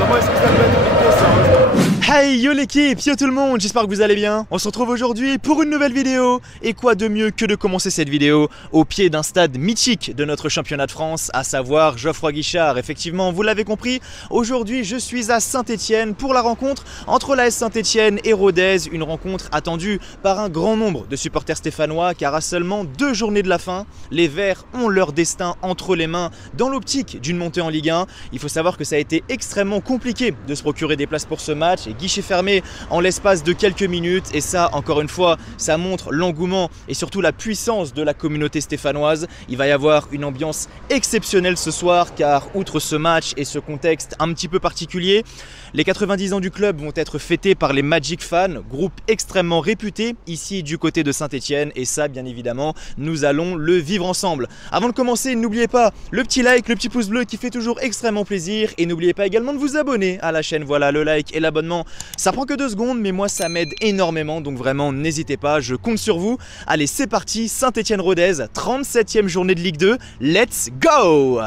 Comment est-ce que ça peut être une vitesse, sérieusement? Hey yo l'équipe, yo tout le monde, j'espère que vous allez bien. On se retrouve aujourd'hui pour une nouvelle vidéo. Et quoi de mieux que de commencer cette vidéo au pied d'un stade mythique de notre championnat de France, à savoir Geoffroy Guichard. Effectivement, vous l'avez compris, aujourd'hui je suis à Saint-Étienne pour la rencontre entre l'AS Saint-Étienne et Rodez. Une rencontre attendue par un grand nombre de supporters stéphanois car à seulement 2 journées de la fin, les Verts ont leur destin entre les mains dans l'optique d'une montée en Ligue 1. Il faut savoir que ça a été extrêmement compliqué de se procurer des places pour ce match et guichet fermé en l'espace de quelques minutes, et ça encore une fois ça montre l'engouement et surtout la puissance de la communauté stéphanoise. Il va y avoir une ambiance exceptionnelle ce soir car outre ce match et ce contexte un petit peu particulier, les 90 ans du club vont être fêtés par les Magic Fans, groupe extrêmement réputé ici du côté de Saint-Étienne, et ça bien évidemment nous allons le vivre ensemble. Avant de commencer, n'oubliez pas le petit like, le petit pouce bleu qui fait toujours extrêmement plaisir, et n'oubliez pas également de vous abonner à la chaîne. Voilà, le like et l'abonnement, ça prend que 2 secondes mais moi ça m'aide énormément, donc vraiment n'hésitez pas, je compte sur vous. Allez, c'est parti, Saint-Étienne-Rodez, 37e journée de Ligue 2, let's go!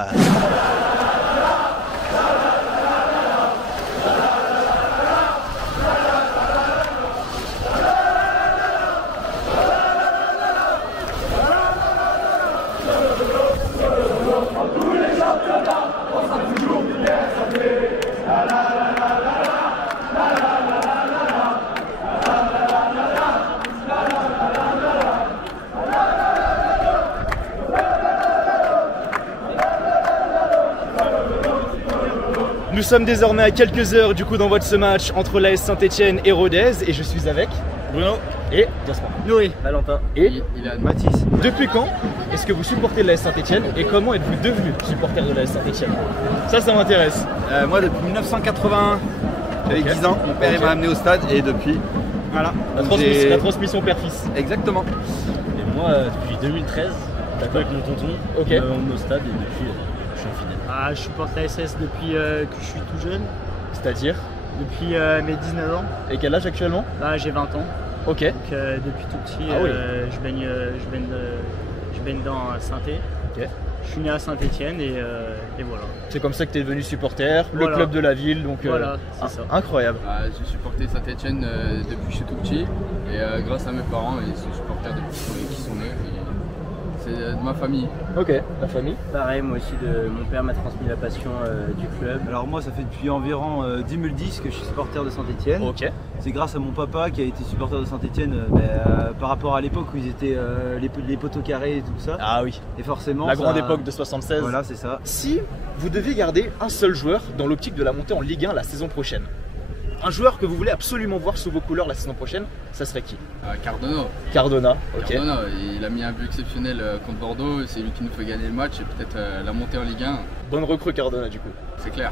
Nous sommes désormais à quelques heures du coup d'envoi de ce match entre l'AS Saint-Étienne et Rodez, et je suis avec Bruno et Gaspard. Noé. Valentin. Et Il a Mathis. depuis quand est-ce que vous supportez l'AS Saint-Étienne et comment êtes-vous devenu supporter de l'AS Saint-Étienne? Ça m'intéresse. Moi depuis 1981, j'avais 10 ans, mon père m'a amené au stade et depuis, voilà. La transmission père-fils. Exactement. Et moi depuis 2013, d'accord, avec mon tonton, Ok. on est au stade et depuis je suis fidèle. Ah, je supporte la SS depuis que je suis tout jeune, C'est-à-dire? depuis mes 19 ans. Et quel âge actuellement? Là, j'ai 20 ans, Ok. donc depuis tout petit, Ah oui. je baigne dans Saint-Étienne. Ok. Je suis né à Saint-Étienne et voilà. C'est comme ça que tu es devenu supporter, le Voilà. club de la ville, donc Voilà, c'est ça. incroyable. J'ai supporté Saint-Étienne depuis que je suis tout petit, et grâce à mes parents, ils sont supporters depuis qu'ils sont nés. C'est de ma famille. Ok, la famille. Pareil, moi aussi, mon père m'a transmis la passion du club. Alors moi, ça fait depuis environ 2010 que je suis supporter de Saint-Étienne. Ok. C'est grâce à mon papa qui a été supporter de Saint-Étienne par rapport à l'époque où ils étaient les poteaux carrés et tout ça. Ah oui, Et forcément, la ça- grande époque de 76. Voilà, c'est ça. Si vous deviez garder un seul joueur dans l'optique de la montée en Ligue 1 la saison prochaine, un joueur que vous voulez absolument voir sous vos couleurs la saison prochaine, ça serait qui? Cardona. Cardona, ok. Cardona, il a mis un but exceptionnel contre Bordeaux, c'est lui qui nous fait gagner le match et peut-être la montée en Ligue 1, Bonne recrue Cardona du coup. c'est clair.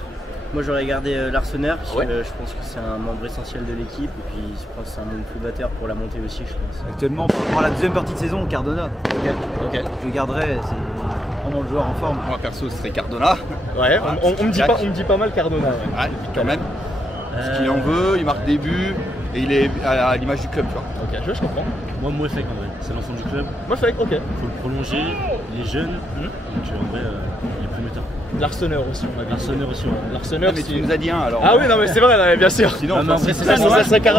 Moi, j'aurais gardé Larsonneur parce Ouais. que je pense que c'est un membre essentiel de l'équipe et puis je pense que c'est un membre fondateur pour la montée aussi, je pense. Actuellement, par rapport à la deuxième partie de saison, Cardona, Ok. je le garderai, c'est vraiment le joueur en forme. Moi, perso, ce serait Cardona. Ouais, on me dit pas mal Cardona. Ouais. Ouais, quand même. Parce qu'il en veut, il marque des buts et il est à l'image du club, tu vois. Ok, je comprends. Moi Mouefek en vrai, c'est l'enfant du club, Moi fait, ok. il faut le prolonger, il est jeune, donc en vrai il est prometteur. L'Arseneur aussi, on a dit. L'arseneur aussi, ouais. L'Arseneur, Ah, mais tu nous as dit un alors. Ah oui, non mais c'est vrai, non, mais bien sûr. Sinon, Ah, mais en vrai, c'est Ça,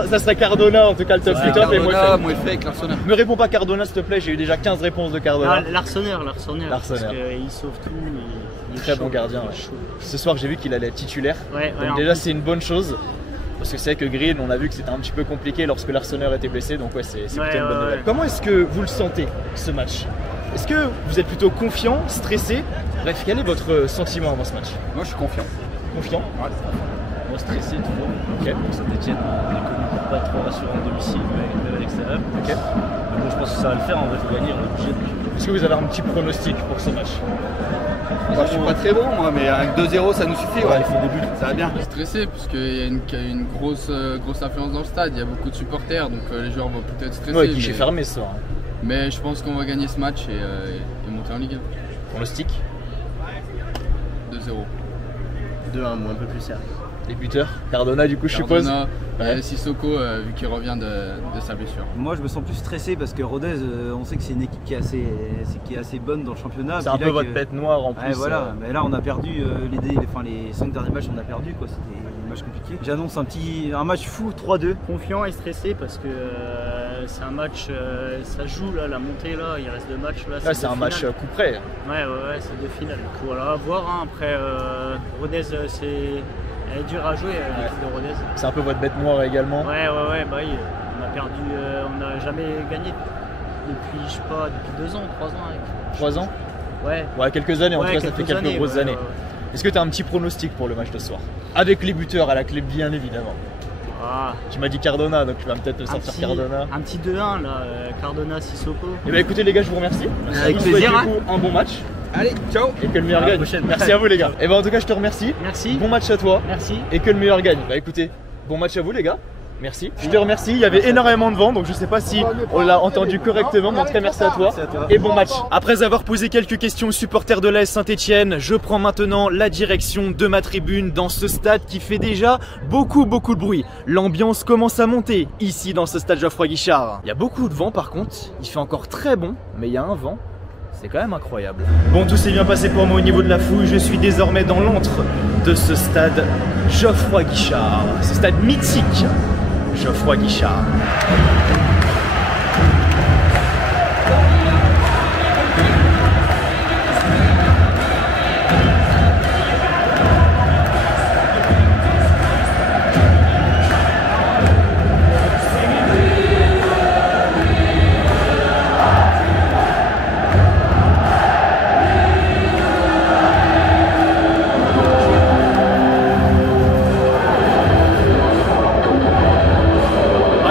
ça serait Cardona en tout cas le top Ouais, du top, et moi Cardona, fait. Mouefek, Larsonneur. Me réponds pas Cardona s'il te plaît, j'ai eu déjà 15 réponses de Ah, Cardona. Larsonneur. Larsonneur. Parce qu'il sauve tout. Il est Très chaud, bon gardien, il est ouais. chaud. Ce soir j'ai vu qu'il allait être titulaire, Ouais, donc en déjà plus. c'est une bonne chose. Parce que c'est vrai que Green, on a vu que c'était un petit peu compliqué lorsque l'Arseneur était blessé, donc ouais, c'est plutôt Ouais, une bonne ouais, nouvelle. ouais. Comment est-ce que vous le sentez, ce match? Est-ce que vous êtes plutôt confiant, stressé? Bref, quel est votre sentiment avant ce match? Moi, je suis confiant. Confiant? Moi stressé toujours, Ok. Saint-Étienne on est connu pour pas trop rassurant au domicile mais à l'extérieur. Ok. Mais bon je pense que ça va le faire, en vrai il faut gagner, on est obligé. Est-ce que vous avez un petit pronostic pour ce match? Moi, je suis pas très bon, moi, mais avec 2-0, ça nous suffit. Ouais, il faut des buts. Ça va bien. Stressé puisqu'il y a une grosse influence dans le stade, il y a beaucoup de supporters, donc les joueurs vont peut-être être stressés. Ouais, guichet mais, fermé ce soir. mais je pense qu'on va gagner ce match et monter en Ligue Pronostic? 1. 2-0. 2-1, ou un peu plus serré. Les buteurs, Cardona du coup je suppose. Cardona, Sissoko vu qu'il revient de sa blessure. Moi je me sens plus stressé parce que Rodez, on sait que c'est une équipe qui est assez bonne dans le championnat. C'est un peu votre bête noire en plus. Ouais, voilà, mais là on a perdu les 5 derniers matchs, on a perdu quoi, c'était un match compliqué. J'annonce un match fou 3-2. Confiant et stressé parce que c'est un match, ça joue là, la montée là, il reste 2 matchs là. Là c'est un match coup près. Ouais, c'est 2 finales. Voilà, à voir hein. Après Rodez elle est dure à jouer l'équipe de Rodez. C'est un peu votre bête noire également. Ouais, bah oui, on a perdu, on n'a jamais gagné depuis, je sais pas, depuis 2 ans, 3 ans. 3 ans? Ouais. Ouais, quelques années, en tout cas ça fait quelques grosses années. Est-ce que tu as un petit pronostic pour le match de ce soir? Avec les buteurs à la clé bien évidemment. Tu m'as dit Cardona, donc tu vas peut-être sortir Cardona. Un petit 2-1 là, Cardona, Sissoko. Et bah écoutez les gars, je vous remercie. Avec plaisir. Un bon match. Allez, ciao. Et que le meilleur gagne. Merci à vous les gars. Et bah en tout cas je te remercie. Merci. Bon match à toi. Merci. Et que le meilleur gagne. Bah écoutez, bon match à vous les gars. Merci. Je te remercie, il y avait énormément de vent donc je sais pas si on l'a entendu correctement, mais en tout cas merci à toi et bon match. Après avoir posé quelques questions aux supporters de l'AS Saint-Etienne, je prends maintenant la direction de ma tribune dans ce stade qui fait déjà beaucoup de bruit. L'ambiance commence à monter ici dans ce stade Geoffroy Guichard. Il y a beaucoup de vent par contre, il fait encore très bon, mais il y a un vent. C'est quand même incroyable. Bon, tout s'est bien passé pour moi au niveau de la fouille. Je suis désormais dans l'antre de ce stade Geoffroy Guichard. Ce stade mythique Geoffroy Guichard.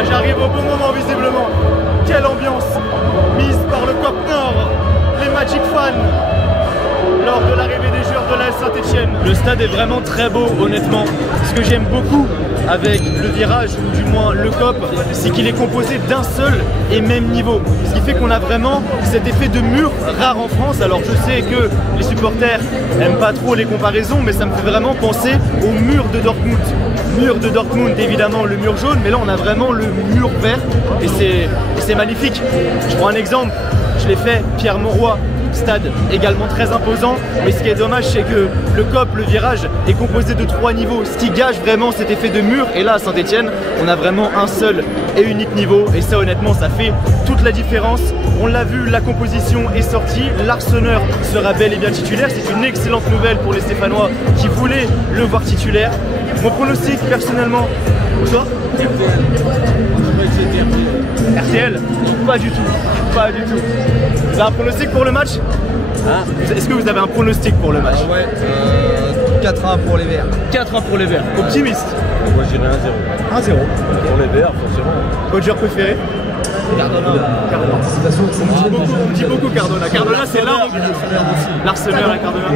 J'arrive au bon moment visiblement. Quelle ambiance mise par le COP Nord, les Magic Fans, lors de l'arrivée des joueurs de l'AS Saint-Etienne. Le stade est vraiment très beau honnêtement. Ce que j'aime beaucoup avec le virage, ou du moins le COP, c'est qu'il est composé d'un seul et même niveau. Ce qui fait qu'on a vraiment cet effet de mur rare en France. Alors je sais que les supporters n'aiment pas trop les comparaisons, mais ça me fait vraiment penser au mur de Dortmund. Mur de Dortmund, évidemment le mur jaune, mais là on a vraiment le mur vert et c'est magnifique. Je prends un exemple, je l'ai fait, Pierre Mauroy, stade également très imposant, mais ce qui est dommage c'est que le COP, le virage, est composé de 3 niveaux, ce qui gâche vraiment cet effet de mur. Et là à Saint-Etienne, on a vraiment un seul et unique niveau, et ça honnêtement ça fait toute la différence. On l'a vu, la composition est sortie, l'Arseneur sera bel et bien titulaire, c'est une excellente nouvelle pour les Stéphanois qui voulaient le voir titulaire. Mon pronostic personnellement, toi RTL? Pas du tout, pas du tout. Vous avez un pronostic pour le match? Est-ce que vous avez un pronostic pour le match? Ouais, 4-1 pour les Verts. 4-1 pour les Verts, optimiste. Moi je dirais 1-0. 1-0. Pour les Verts, forcément. Votre joueur préféré? Cardona. On dit beaucoup Cardona. Cardona c'est l'Arseneur à Cardona.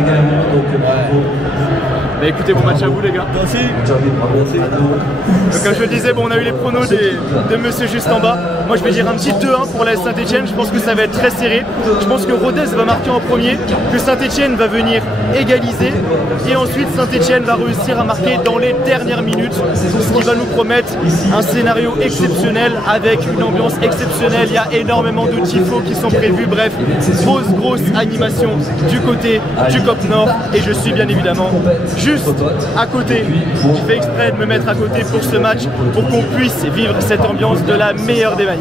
Bah écoutez, bon match à vous les gars. Merci. Donc comme je le disais, bon, on a eu les pronos de monsieur juste en bas. Moi je vais dire un petit 2-1 pour la Saint-Etienne. Je pense que ça va être très serré. Je pense que Rodez va marquer en premier, que Saint-Etienne va venir égaliser et ensuite Saint-Etienne va réussir à marquer dans les dernières minutes, ce qui va nous promettre un scénario exceptionnel avec une ambiance exceptionnelle. Il y a énormément de tifos qui sont prévus. Bref, grosse animation du côté du COP Nord et je suis bien évidemment juste à côté. Je fais exprès de me mettre à côté pour ce match pour qu'on puisse vivre cette ambiance de la meilleure des manières.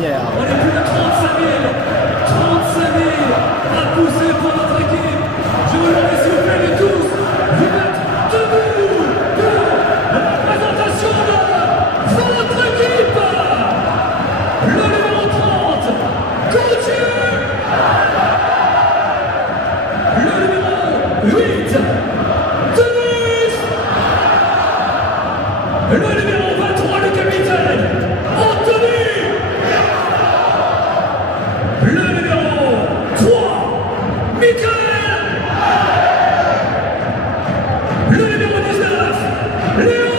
Le numéro 23, le capitaine Anthony. Le numéro 3, Michael. Le numéro 19, Léo.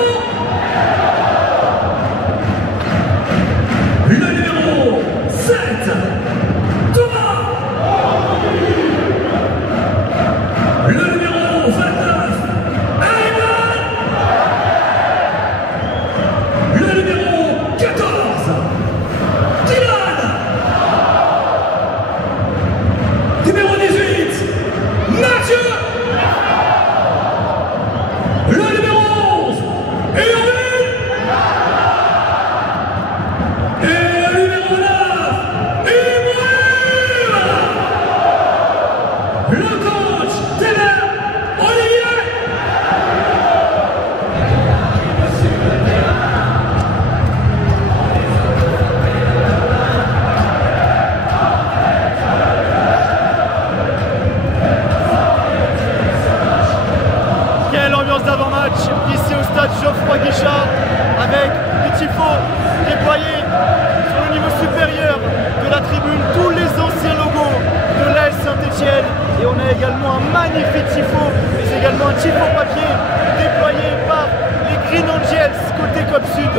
Le numéro 7, Thomas. Le numéro 29, Ayman. Geoffroy Guichard avec les tifos déployés sur le niveau supérieur de la tribune, tous les anciens logos de l'AS Saint-Etienne. Et on a également un magnifique tifo, mais également un tifo papier déployé par les Green Angels côté Cop Sud.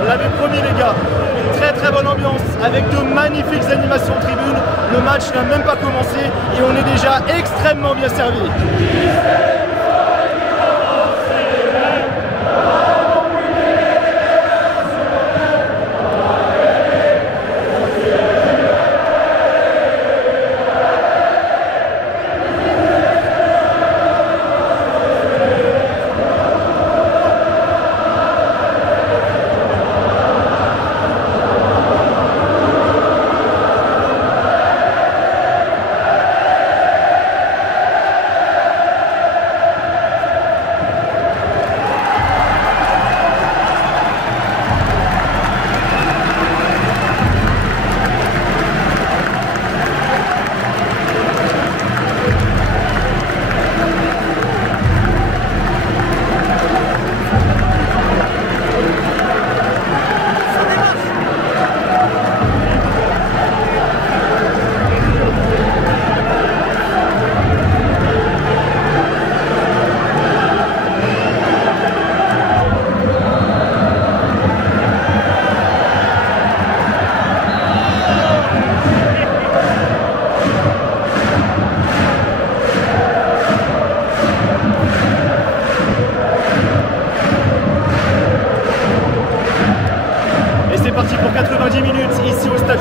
On l'avait promis les gars, une très bonne ambiance avec de magnifiques animations tribune. Le match n'a même pas commencé et on est déjà extrêmement bien servi.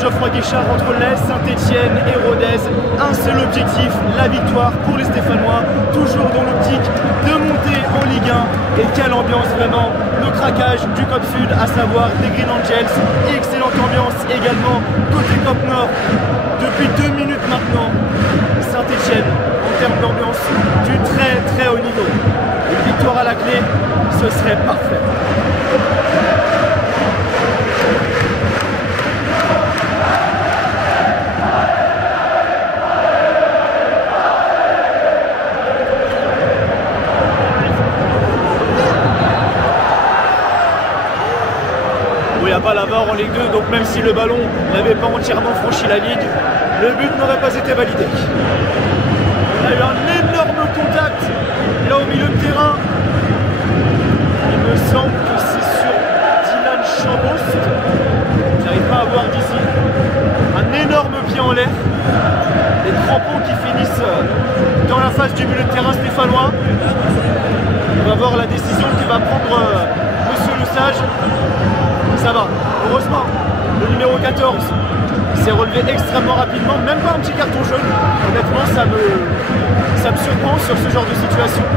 Geoffroy Guichard entre l'AS Saint-Etienne et Rodez. Un seul objectif, la victoire pour les Stéphanois, toujours dans l'optique de monter en Ligue 1. Et quelle ambiance vraiment, le craquage du Cop Sud, à savoir des Green Angels. Excellente ambiance également côté Cop Nord. Depuis 2 minutes maintenant, Saint-Etienne en termes d'ambiance du très haut niveau. Une victoire à la clé, ce serait parfait. Il n'y a pas la VAR en Ligue 2, donc même si le ballon n'avait pas entièrement franchi la ligne, le but n'aurait pas été validé. On a eu un énorme contact là au milieu de terrain. Il me semble que c'est sur Dylan Chambost. J'arrive pas à voir d'ici. Un énorme pied en l'air. Les crampons qui finissent dans la face du milieu de terrain stéphanois. On va voir la décision que va prendre Monsieur Le Sage. Ça va, heureusement, le numéro 14 s'est relevé extrêmement rapidement, même pas un petit carton jaune. Honnêtement, ça me surprend sur ce genre de situation.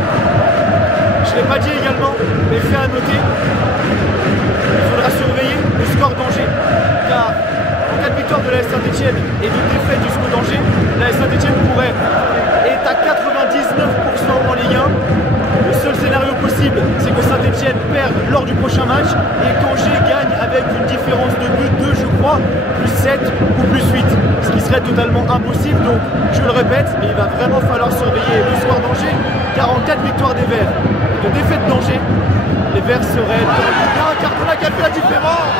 Je ne l'ai pas dit également, mais fait à noter, il faudra surveiller le score danger. Car en cas de victoire de l'AS Saint-Etienne et de défaite du SCO d'Angers, l'AS Saint-Etienne pourrait être à 99% en Ligue 1. Le seul scénario possible, c'est que Saint-Etienne perde lors du prochain match et qu'Angers gagne avec une différence de but de, je crois, plus 7 ou plus 8. Ce qui serait totalement impossible, donc je le répète, mais il va vraiment falloir surveiller le score d'Angers, car en cas de victoire des Verts et de défaite d'Angers, les Verts seraient dans le Ligue 1, car on a fait la différence.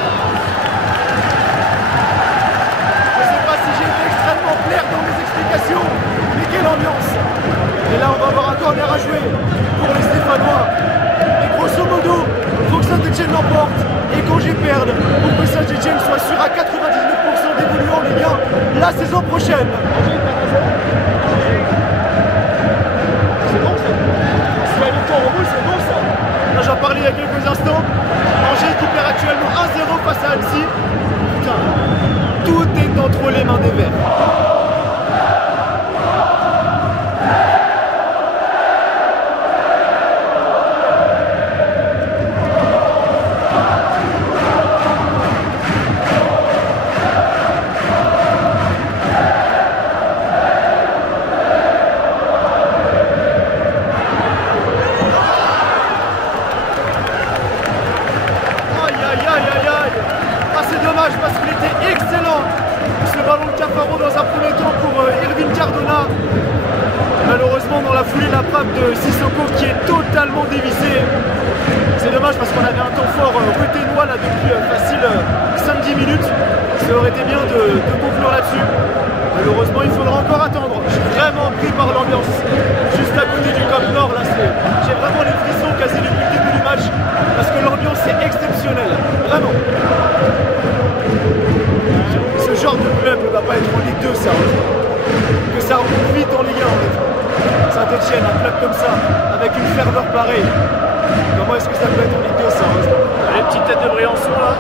Je ne sais pas si j'ai été extrêmement clair dans mes explications, mais quelle ambiance! Et là on va avoir un corner à jouer pour les Stéphanois. Et grosso modo, il faut que Saint-Etienne l'emporte et qu'Angers perde pour que Saint-Etienne soit sûr à 99% d'évoluer en Ligue 1 la saison prochaine. C'est bon ça. Si la victoire en boule, c'est bon ça. Là j'en parlais il y a quelques instants. Angers qui perd actuellement 1-0 face à Annecy. Putain, tout est entre les mains des Verts. Parce qu'il était excellent ce ballon de Cafaro dans un dommage parce qu'on avait un temps fort ruténois là depuis facile 5-10 minutes. Ça aurait été bien de conclure là-dessus. Malheureusement, il faudra encore attendre. Je suis vraiment pris par l'ambiance. Juste à côté du Cap Nord, là, j'ai vraiment les frissons quasi depuis le début du match parce que l'ambiance est exceptionnelle. Vraiment. Ce genre de club ne va pas être en Ligue 2, sérieusement. Que ça remonte vite en Ligue 1, en fait. Saint-Etienne, un club comme ça, avec une ferveur pareille. Comment est-ce que ça peut être en Ligue 2, sérieusement? Les petites têtes de Briançon là.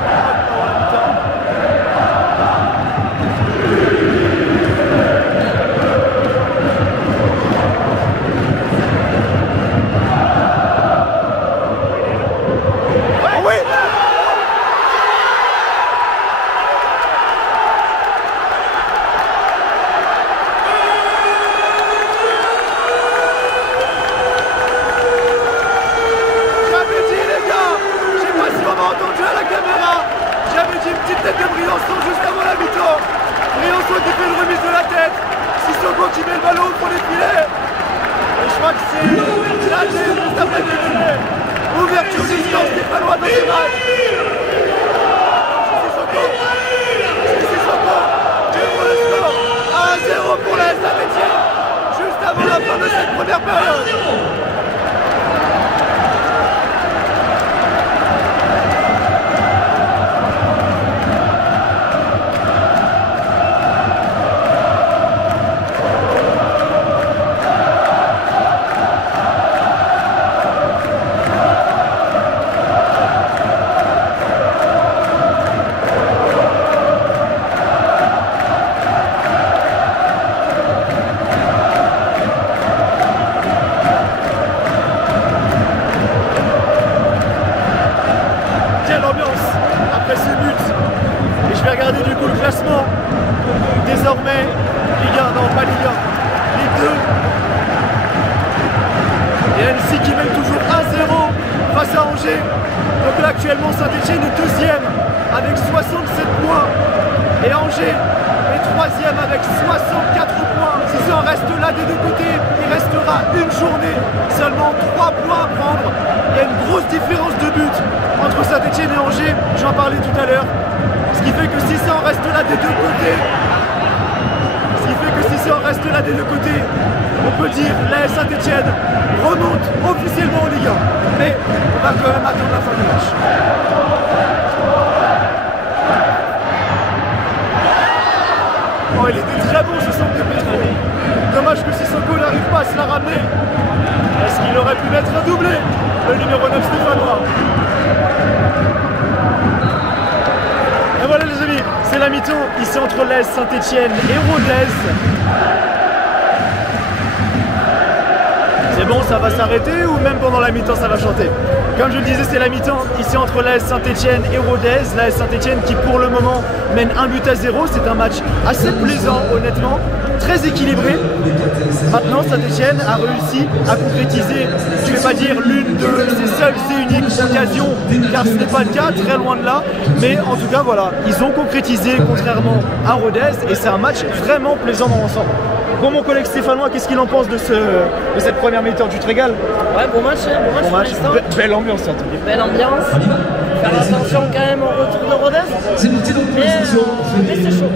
Briançon qui fait une remise de la tête, Sissoko qui met le ballon pour les filets. Et je crois que c'est là juste après le début. Ouverture du score stéphanois dans ce match. Sissoko. Et pour le score 1-0 pour la Saint-Etienne, juste avant la fin de cette première période. Regardez du coup le classement. Désormais, Ligue 1, non pas Ligue 1, Ligue 2. Et Annecy qui mène toujours 1-0 face à Angers. Donc là actuellement Saint-Etienne est deuxième avec 67 points. Et Angers est troisième avec 64 points. Si ça en reste là des deux côtés, il restera une journée. Seulement 3 points à prendre. Il y a une grosse différence de but entre Saint-Etienne et Angers. J'en parlais tout à l'heure. Ce qui fait que si ça en reste là des deux côtés, on peut dire la Saint-Etienne remonte officiellement en Ligue 1. Mais on va quand même attendre la fin du match. Oh, il était très bon ce centre de Petro. Dommage que Sissoko n'arrive pas à se la ramener. Est-ce qu'il aurait pu mettre un doublé, le numéro 9 stéphanois? Et voilà les amis, c'est la mi-temps ici entre l'AS Saint-Etienne et Rodez. C'est bon, ça va s'arrêter ou même pendant la mi-temps ça va chanter? Comme je le disais, c'est la mi-temps ici entre l'AS Saint-Etienne et Rodez. L'AS Saint-Etienne qui pour le moment mène 1-0. C'est un match assez plaisant honnêtement, très équilibré. Maintenant Saint-Etienne a réussi à concrétiser, je ne vais pas dire l'une de ses seules et uniques occasions, car ce n'est pas le cas, très loin de là. Mais en tout cas voilà, ils ont concrétisé contrairement à Rodez et c'est un match vraiment plaisant dans l'ensemble. Bon, mon collègue stéphanois, qu'est-ce qu'il en pense de cette première mi-temps? Tu te régales? Ouais, bon match, Belle ambiance surtout. Belle ambiance. Faire attention quand même au retour de Rodez. Mais c'est chaud.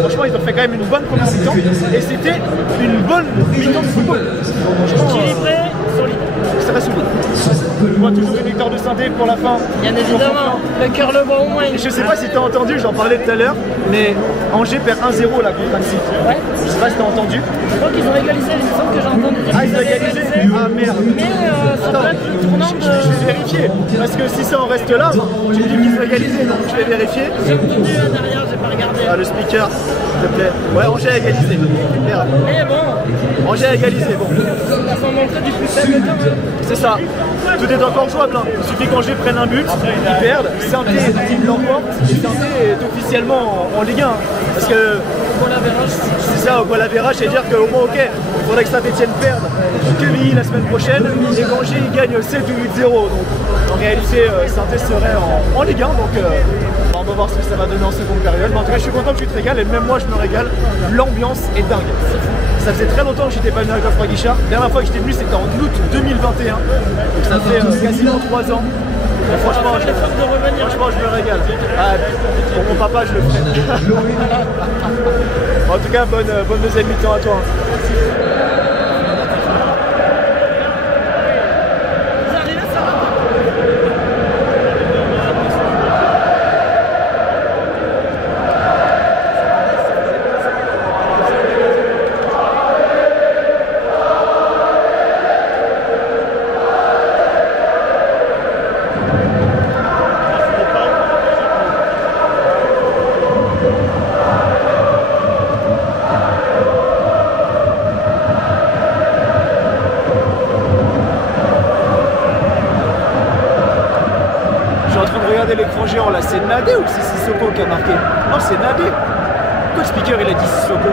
Franchement, ils ont fait quand même une bonne première mi-temps et c'était une bonne mi-temps de football. Équilibré, solide. C'est très solide. Je vois toujours une victoire de Saint-Etienne pour la fin. Bien évidemment, le cœur le bat au moins. Et je sais pas si tu as entendu, j'en parlais tout à l'heure, mais Angers perd 1-0 là contre Annecy. Ouais. Je sais pas si tu as entendu. Je crois qu'ils ont égalisé, il me semble que j'ai entendu dire ils ont égalisé. Ah merde. Mais ça doit être le tournant de... Je vais vérifier, parce que si ça en reste là, tu me dis qu'ils ont égalisé, donc je vais vérifier. J'ai entendu là derrière, j'ai pas regardé. Ah, le speaker, s'il te plaît. Ouais, Angers a égalisé. Merde. Mais bon. Angers a égalisé, bon. Ça faut montrer du plus faible temps. C'est ça. Tout est encore jouable. Hein. Il suffit qu'Angers prenne un but, ils perdent, Saint-Etienne l'emporte, et Saint-Etienne est officiellement en Ligue 1. Parce que c'est ça, au goal average, c'est dire qu'au moins, ok, il faudrait que Saint-Etienne perde Quevilly la semaine prochaine et qu'Angers gagne 7 ou 8-0. Donc en réalité, Saint-Etienne serait en Ligue 1. Donc on va voir ce que ça va donner en seconde période. Mais en tout cas, je suis content que tu te régales et même moi, je me régale. L'ambiance est dingue. Ça faisait très longtemps que j'étais pas venu avec Geoffroy Guichard. La dernière fois que j'étais venu, c'était en août 2021. Donc ça fait quasiment 3 ans. Mais franchement, je me régale. Ah, pour mon papa, je le ferai. En tout cas, bonne deuxième mi-temps à toi. L'écran géant là, c'est Nadé ou c'est Sissoko qui a marqué? Non, c'est Nadé. Pourquoi le speaker il a dit Sissoko?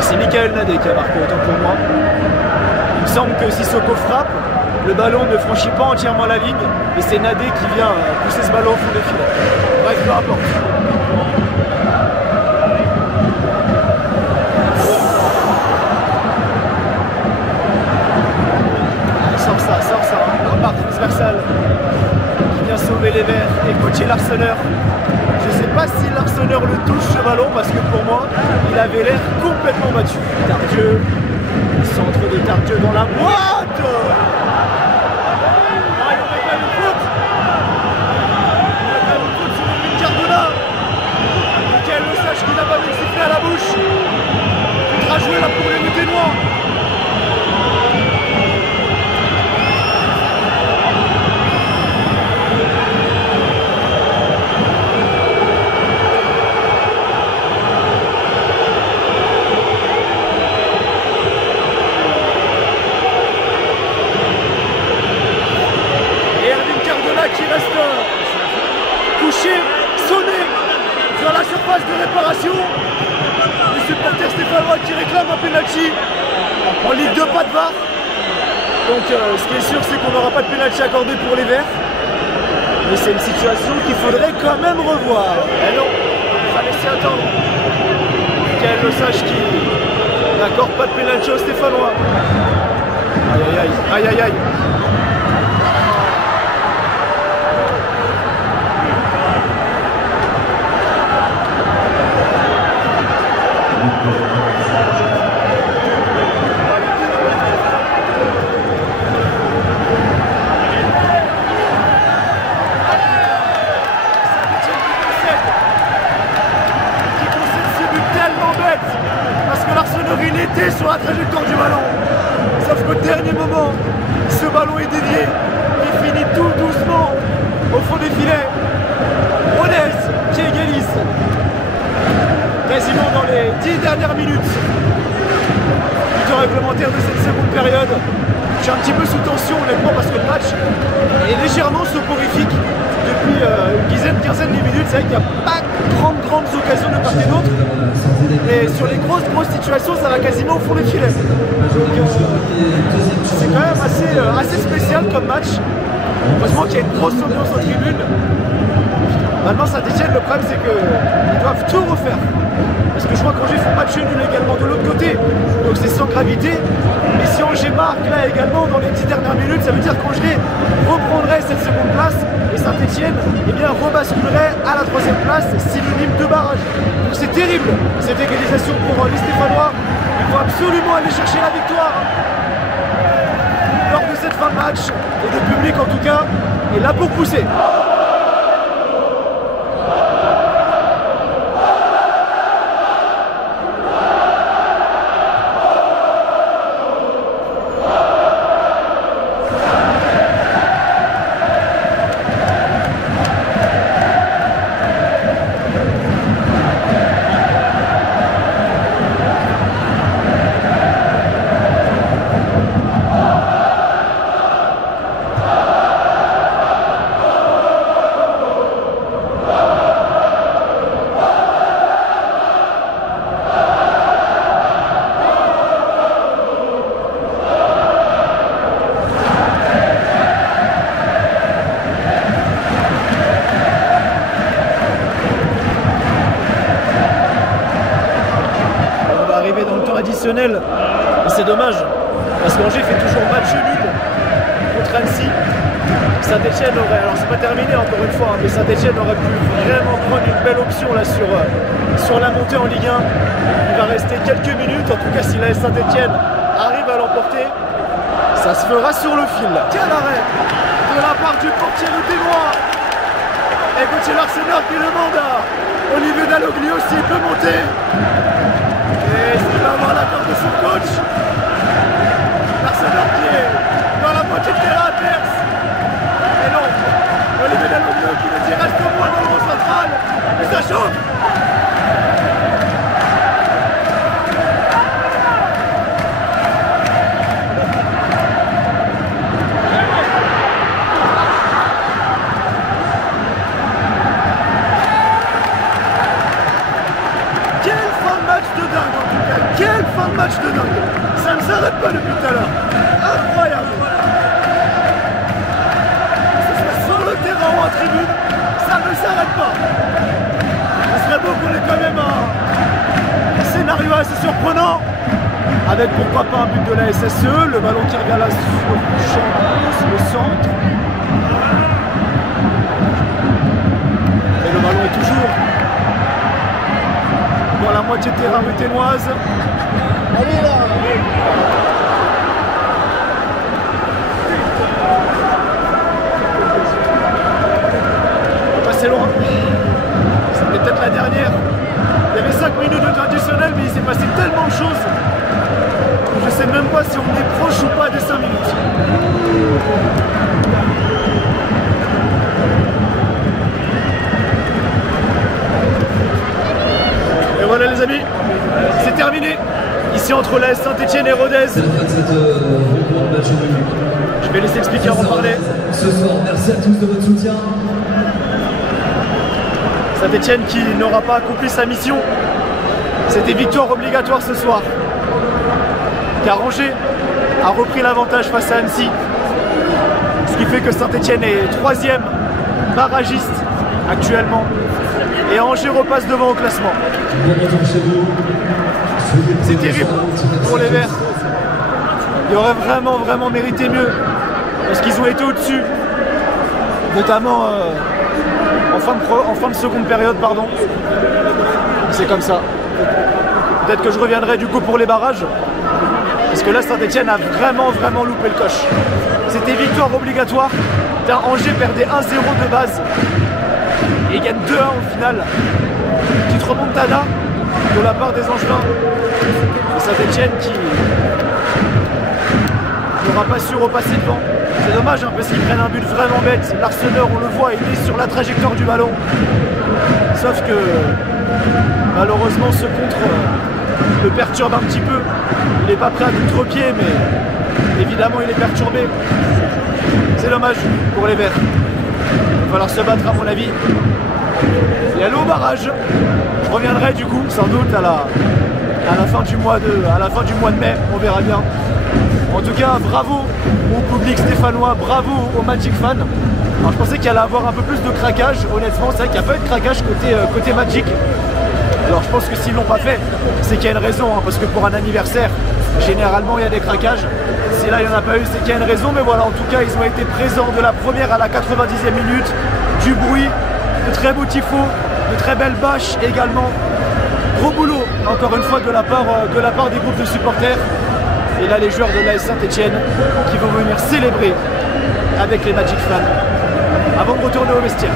C'est Michael Nadé qui a marqué, autant pour moi. Il me semble que Sissoko frappe, le ballon ne franchit pas entièrement la ligne et c'est Nadé qui vient pousser ce ballon au fond des filets. Bref, peu importe. Sort ça, un part transversal qui vient sauver les Verts et coacher l'Arseneur. Je sais pas si l'Arseneur le touche ce ballon parce que pour moi il avait l'air complètement battu. Tardieu, centre de Tardieu dans la boîte. Ah, il aurait pas une faute. Il aurait pas une faute sur une Cardona. Michael Lesage qui n'a pas mis le sifflet à la bouche. Il faudra jouer là pour les Muténois. De réparation, les supporters stéphanois qui réclament un penalty en Ligue 2, pas de VAR. Donc ce qui est sûr, c'est qu'on n'aura pas de penalty accordé pour les Verts. Mais c'est une situation qu'il faudrait quand même revoir. Et non, il va laisser attendre. Michael Lesage qui n'accorde pas de penalty aux Stéphanois. Aïe aïe aïe, aïe aïe aïe. Il était sur la trajectoire du ballon, sauf qu'au dernier moment, ce ballon est dévié, il finit tout doucement au fond des filets. Rodez qui égalise quasiment dans les 10 dernières minutes du temps réglementaire de cette seconde période. Je suis un petit peu sous tension honnêtement parce que le match est légèrement soporifique depuis une quinzaine de minutes. C'est vrai qu'il n'y a pas grandes occasions de part et d'autre. Et sur les grosses situations, ça va quasiment au fond des filets. Donc c'est quand même assez spécial comme match. Heureusement qu'il y a une grosse ambiance en tribune. Maintenant Saint-Etienne, le problème c'est qu'ils doivent tout refaire. Parce que je vois qu'Angers font match nul également de l'autre côté. Donc c'est sans gravité. Mais si Angers marque là également dans les 10 dernières minutes, ça veut dire qu'Angers reprendrait cette seconde place. Et Saint-Etienne rebasculerait à la 3e place, synonyme de barrage. Donc c'est terrible cette égalisation pour les Stéphanois. Il faut absolument aller chercher la victoire lors de cette fin de match. Et le public en tout cas est là pour pousser. Additionnel. Et c'est dommage parce qu'Angers fait toujours match nul contre Annecy Saint-Etienne aurait, alors c'est pas terminé encore une fois, hein, mais Saint-Etienne aurait pu vraiment prendre une belle option là sur la montée en Ligue 1. Il va rester quelques minutes, en tout cas si la Saint-Etienne arrive à l'emporter, ça se fera sur le fil. Quel arrêt de la part du portier de témoin. Et Gauthier Larseneur qui demande à Olivier Dalloglio s'il peut monter. Et s'il va avoir l'accord de son coach. Larseneur qui est dans la moitié de terrain adverse. Et non, Olivier Dalloglio qui nous dit reste au moins dans le rond central. Et ça chauffe. Quelle fin de match de dingue! Ça ne s'arrête pas depuis tout à l'heure. Incroyable! Que ce soit sur le terrain ou en tribune, ça ne s'arrête pas. Ce serait beau qu'on ait quand même un scénario assez surprenant. Avec pourquoi pas un but de la SSE, le ballon qui regale sur le centre. Et le ballon est toujours dans la moitié de terrain ruténoise. Allez là! On va passer loin. C'était peut-être la dernière. Il y avait 5 minutes de temps additionnel, mais il s'est passé tellement de choses que je sais même pas si on est proche ou pas des 5 minutes. Et voilà les amis, c'est terminé. Ici entre l'AS Saint-Etienne et Rodez. Je vais laisser expliquer avant de parler. Ce soir, merci à tous de votre soutien. Saint-Etienne qui n'aura pas accompli sa mission. C'était victoire obligatoire ce soir. Car Angers a repris l'avantage face à Annecy. Ce qui fait que Saint-Etienne est 3e barragiste actuellement. Et Angers repasse devant au classement. C'est terrible pour les Verts. Ils auraient vraiment mérité mieux. Parce qu'ils ont été au-dessus. Notamment en fin de seconde période, pardon. C'est comme ça. Peut-être que je reviendrai du coup pour les barrages. Parce que là, Saint-Etienne a vraiment loupé le coche. C'était victoire obligatoire. Angers perdait 1-0 de base. Et il gagne 2-1 au final. Petite remontada de la part des Angevins. Et Saint-Etienne qui n'aura pas su repasser devant. C'est dommage hein, parce qu'ils prennent un but vraiment bête. L'Arseneur, on le voit, il est sur la trajectoire du ballon. Sauf que malheureusement ce contre le perturbe un petit peu. Il n'est pas prêt à contre-pied, mais évidemment il est perturbé. C'est dommage pour les Verts. Il va falloir se battre à mon avis. Et aller au barrage. Je reviendrai du coup sans doute à la fin du mois de mai, on verra bien. En tout cas, bravo au public stéphanois, bravo aux Magic fans. Alors, je pensais qu'il allait avoir un peu plus de craquage, honnêtement, c'est vrai qu'il n'y a pas eu de craquage côté Magic. Alors je pense que s'ils ne l'ont pas fait, c'est qu'il y a une raison, hein, parce que pour un anniversaire, généralement il y a des craquages. Si là il n'y en a pas eu, c'est qu'il y a une raison, mais voilà, en tout cas ils ont été présents de la première à la 90e minute, du bruit, de très beaux tifos, de très belles bâches également. Gros boulot, encore une fois, de la part des groupes de supporters. Et là les joueurs de l'AS Saint-Etienne qui vont venir célébrer avec les Magic fans avant de retourner au vestiaire.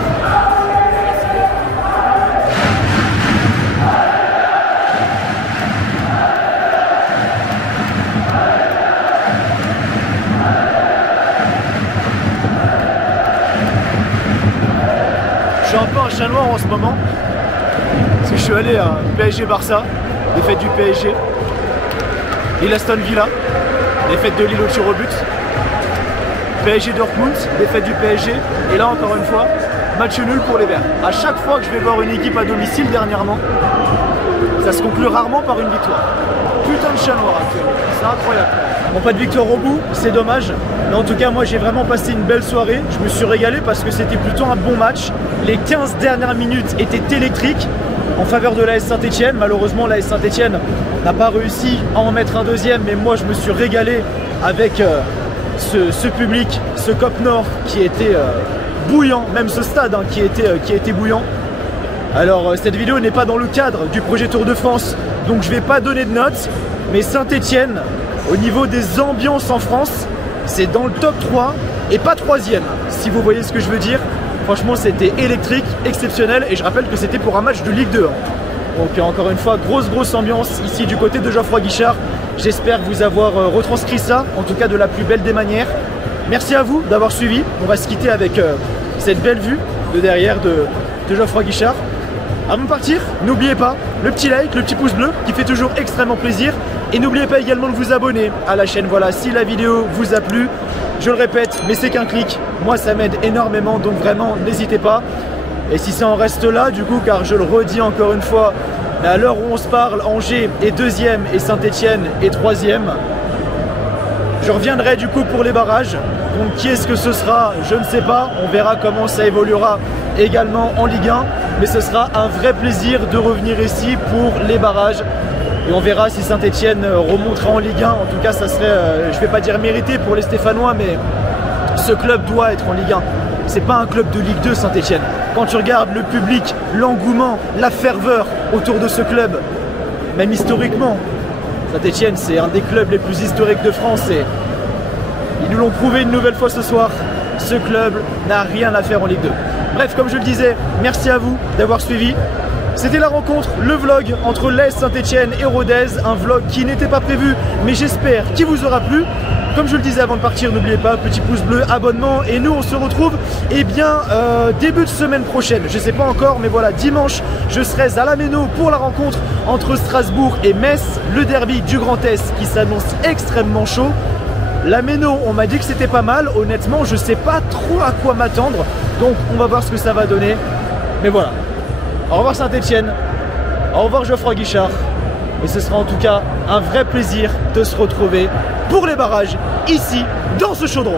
Je suis un peu un chat noir en ce moment parce que je suis allé à PSG-Barça, défaite du PSG, et Aston Villa, défaite de Lille au tir au but, PSG Dortmund, défaite du PSG, et là encore une fois, match nul pour les Verts. À chaque fois que je vais voir une équipe à domicile dernièrement, ça se conclut rarement par une victoire. Putain de chat noir actuellement, c'est incroyable. Bon, pas de victoire au bout, c'est dommage. Mais en tout cas, moi j'ai vraiment passé une belle soirée. Je me suis régalé parce que c'était plutôt un bon match. Les 15 dernières minutes étaient électriques en faveur de l'AS Saint-Etienne. Malheureusement, l'AS Saint-Etienne n'a pas réussi à en mettre un deuxième, mais moi je me suis régalé avec ce public, ce COP Nord qui était bouillant, même ce stade hein, qui était bouillant. Alors cette vidéo n'est pas dans le cadre du projet Tour de France, donc je vais pas donner de notes, mais Saint-Etienne, au niveau des ambiances en France, c'est dans le top 3 et pas 3e, si vous voyez ce que je veux dire. Franchement c'était électrique, exceptionnel, et je rappelle que c'était pour un match de Ligue 2. Donc encore une fois, grosse ambiance ici du côté de Geoffroy Guichard. J'espère vous avoir retranscrit ça, en tout cas de la plus belle des manières. Merci à vous d'avoir suivi. On va se quitter avec cette belle vue de derrière de Geoffroy Guichard. Avant de partir, n'oubliez pas le petit like, le petit pouce bleu qui fait toujours extrêmement plaisir. Et n'oubliez pas également de vous abonner à la chaîne. Voilà, si la vidéo vous a plu, je le répète, mais c'est qu'un clic. Moi, ça m'aide énormément, donc vraiment, n'hésitez pas. Et si ça en reste là, du coup, car je le redis encore une fois, à l'heure où on se parle, Angers est 2e et Saint-Etienne est 3e. Je reviendrai du coup pour les barrages. Donc qui est-ce que ce sera? Je ne sais pas. On verra comment ça évoluera également en Ligue 1. Mais ce sera un vrai plaisir de revenir ici pour les barrages. Et on verra si Saint-Etienne remontera en Ligue 1. En tout cas, ça serait, je ne vais pas dire mérité pour les Stéphanois, mais ce club doit être en Ligue 1. C'est pas un club de Ligue 2, Saint-Etienne. Quand tu regardes le public, l'engouement, la ferveur autour de ce club, même historiquement, Saint-Etienne, c'est un des clubs les plus historiques de France et ils nous l'ont prouvé une nouvelle fois ce soir. Ce club n'a rien à faire en Ligue 2. Bref, comme je le disais, merci à vous d'avoir suivi. C'était la rencontre, le vlog entre l'AS Saint-Etienne et Rodez, un vlog qui n'était pas prévu, mais j'espère qu'il vous aura plu. Comme je le disais avant de partir, n'oubliez pas, petit pouce bleu, abonnement, et nous on se retrouve début de semaine prochaine. Je sais pas encore, mais voilà, dimanche, je serai à la Méno pour la rencontre entre Strasbourg et Metz, le derby du Grand Est qui s'annonce extrêmement chaud. La Méno, on m'a dit que c'était pas mal, honnêtement, je sais pas trop à quoi m'attendre, donc on va voir ce que ça va donner. Mais voilà, au revoir Saint-Etienne, au revoir Geoffroy Guichard, et ce sera en tout cas un vrai plaisir de se retrouver pour les barrages, ici, dans ce chaudron.